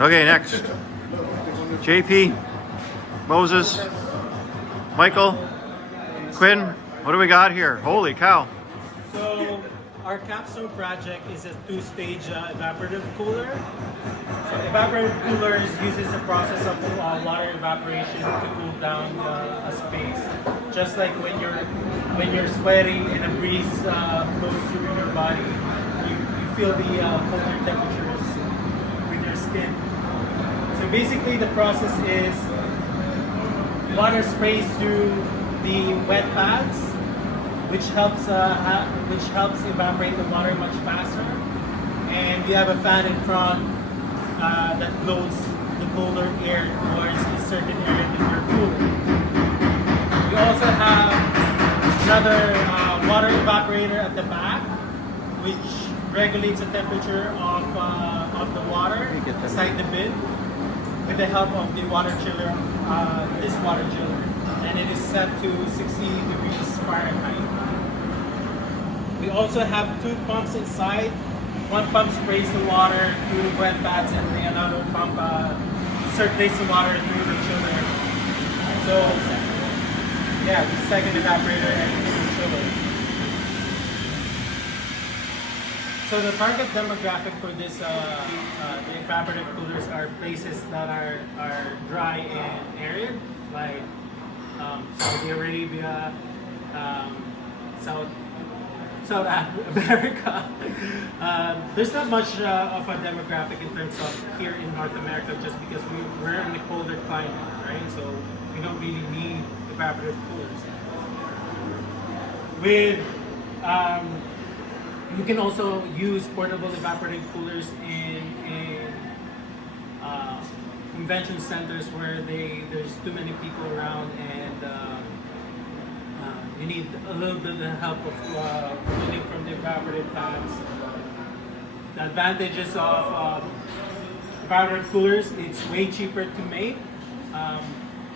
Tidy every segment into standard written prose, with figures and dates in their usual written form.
Okay, next. JP, Moses, Michael, Quinn, what do we got here? Holy cow. So our capstone project is a two-stage evaporative cooler. So evaporative coolers uses the process of water evaporation to cool down a space. Just like when you're sweating and a breeze flows through your body, you feel the colder temperatures with your skin. So basically the process is water sprays through the wet pads, which helps evaporate the water much faster. And we have a fan in front that blows the colder air towards the certain area that you're cooling. We also have another water evaporator at the back, which regulates the temperature of the water inside the bin with the help of the water chiller, this water chiller, and it is set to 60 degrees Fahrenheit. We also have two pumps inside. One pump sprays the water through wet pads, and the another pump circulates the water through the chiller. So, yeah, the second evaporator and the chiller. So the target demographic for this, the evaporative coolers are places that are dry and arid, like Saudi Arabia, South America. There's not much of a demographic in terms of here in North America, just because we're in a colder climate, right? So we don't really need evaporative coolers. With you can also use portable evaporative coolers in convention centers where there's too many people around and you need a little bit of help of cooling from the evaporative pads. The advantages of evaporative coolers, it's way cheaper to make.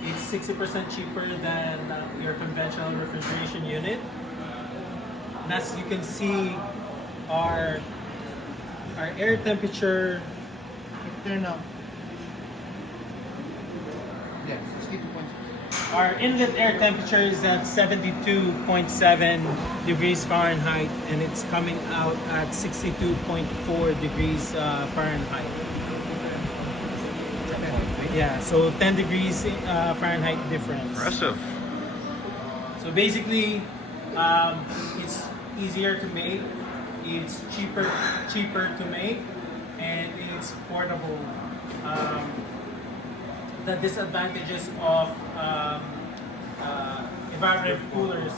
It's 60% cheaper than your conventional refrigeration unit. And as you can see, our air temperature, turn up. Yes, 62.6. Our inlet air temperature is at 72.7 degrees Fahrenheit, and it's coming out at 62.4 degrees Fahrenheit. Yeah, so 10 degrees Fahrenheit difference. Impressive. So basically, it's easier to make, it's cheaper to make, and it's portable. The disadvantages of evaporative coolers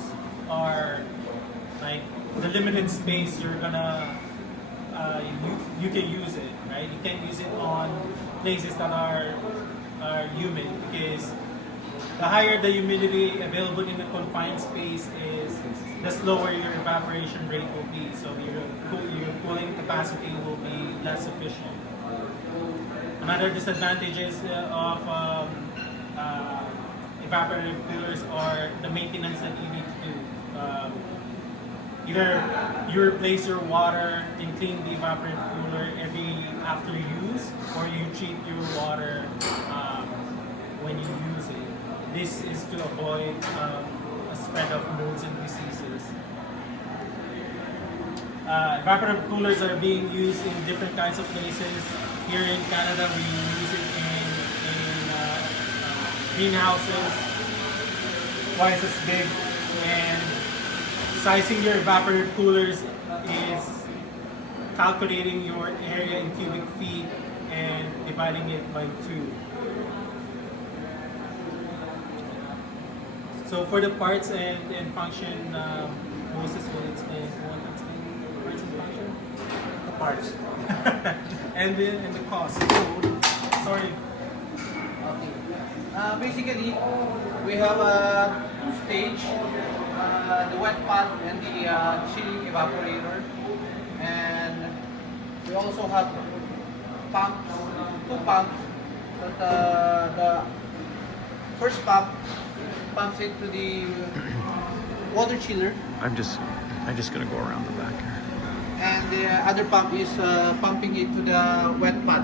are like the limited space you're gonna you can use it, right? You can't use it on places that are humid, because the higher the humidity available in the confined space is, the slower your evaporation rate will be. So your cooling capacity will be less efficient. Another disadvantages of evaporative coolers are the maintenance that you need to do. Either you replace your water and clean the evaporative cooler after use, or you treat your water when you use it. This is to avoid a spread of molds and diseases. Evaporative coolers are being used in different kinds of places. Here in Canada, we use it in greenhouses, twice as big, and sizing your evaporative coolers is calculating your area in cubic feet and dividing it by 2. So for the parts and function, Moses will explain. You want to explain parts and function? The parts. and the cost. Sorry. Okay. Basically, we have a two-stage, the wet pad and the chilling evaporator, and we also have pumps, 2 pumps. But the first pump pumps it to the water chiller, I'm just gonna go around the back here. and the other pump is pumping it to the wet pad.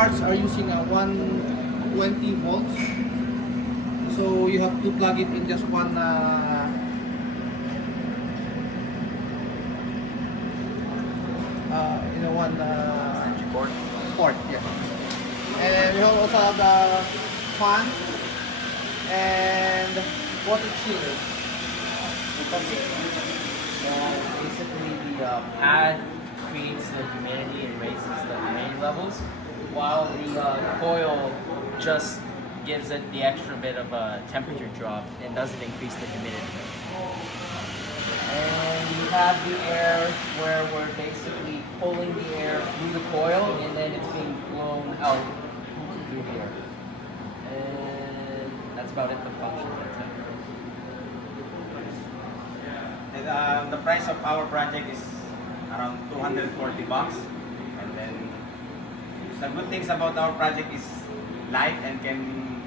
parts are using a 120 volts. So you have to plug it in just one port. Yeah. And we also have the fan and water chiller. Basically, the pad creates the humidity and raises the humidity levels, while the coil just gives it the extra bit of a temperature drop and doesn't increase the humidity. And you have the air where we're basically pulling the air through the coil and then it's being blown out through the air. And that's about it for the function. And, the price of our project is around $240, and then the good things about our project is light and can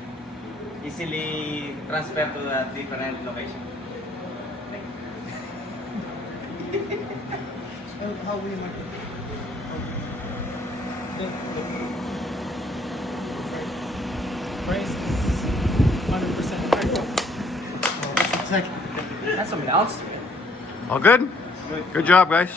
easily transfer to a different location. How we market? Price is 100% April. That's something else to it. All good? Good job, guys.